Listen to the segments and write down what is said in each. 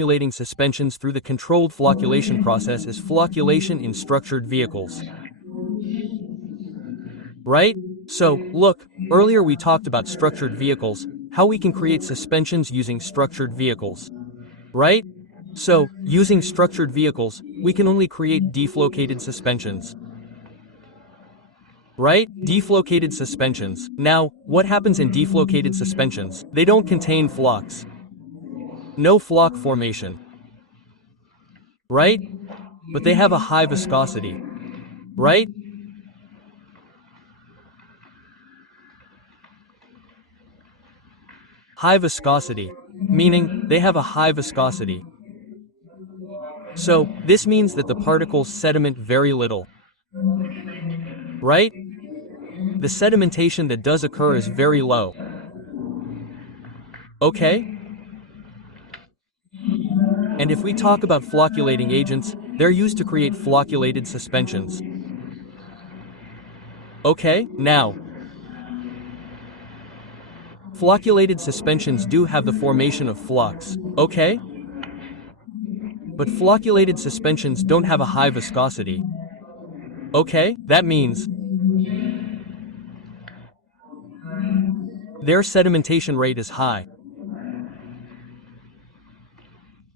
formulating suspensions through the controlled flocculation process is flocculation in structured vehicles. Right? So, look, earlier we talked about structured vehicles, how we can create suspensions using structured vehicles. Right? So, using structured vehicles, we can only create deflocated suspensions. Right? Deflocated suspensions. Now, what happens in deflocated suspensions? They don't contain flocks. No flock formation. Right? But they have a high viscosity. Right? High viscosity. Meaning, they have a high viscosity. So, this means that the particles sediment very little. Right? The sedimentation that does occur is very low. Okay? And if we talk about flocculating agents, they're used to create flocculated suspensions. Okay, now, flocculated suspensions do have the formation of flocks, okay? But flocculated suspensions don't have a high viscosity. Okay, that means their sedimentation rate is high.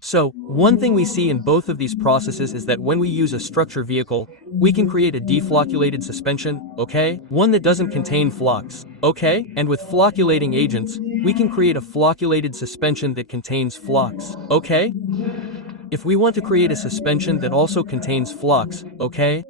So, one thing we see in both of these processes is that when we use a structure vehicle, we can create a deflocculated suspension, okay? One that doesn't contain flocks, okay? And with flocculating agents, we can create a flocculated suspension that contains flocks, okay? If we want to create a suspension that also contains flocks, okay?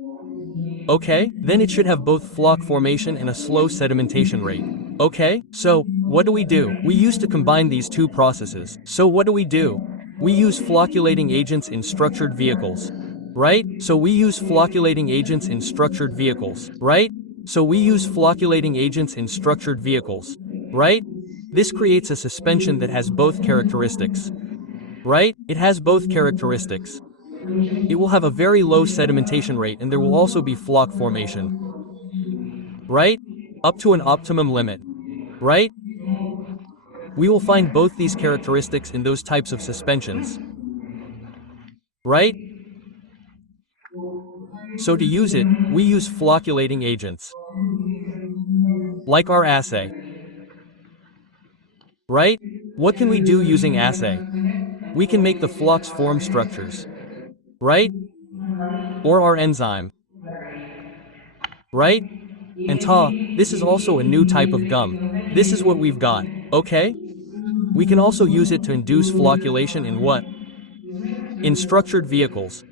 Okay, then it should have both flock formation and a slow sedimentation rate. Okay, so, what do? We used to combine these two processes. So what do? We use flocculating agents in structured vehicles. Right? So we use flocculating agents in structured vehicles. Right? So we use flocculating agents in structured vehicles. Right? This creates a suspension that has both characteristics. Right? It has both characteristics. It will have a very low sedimentation rate and there will also be flock formation. Right? Up to an optimum limit. Right? We will find both these characteristics in those types of suspensions. Right? So to use it, we use flocculating agents. Like our assay. Right? What can we do using assay? We can make the flocks form structures. Right? Or our enzyme. Right? And this is also a new type of gum. This is what we've got, okay? We can also use it to induce flocculation in what? In structured vehicles.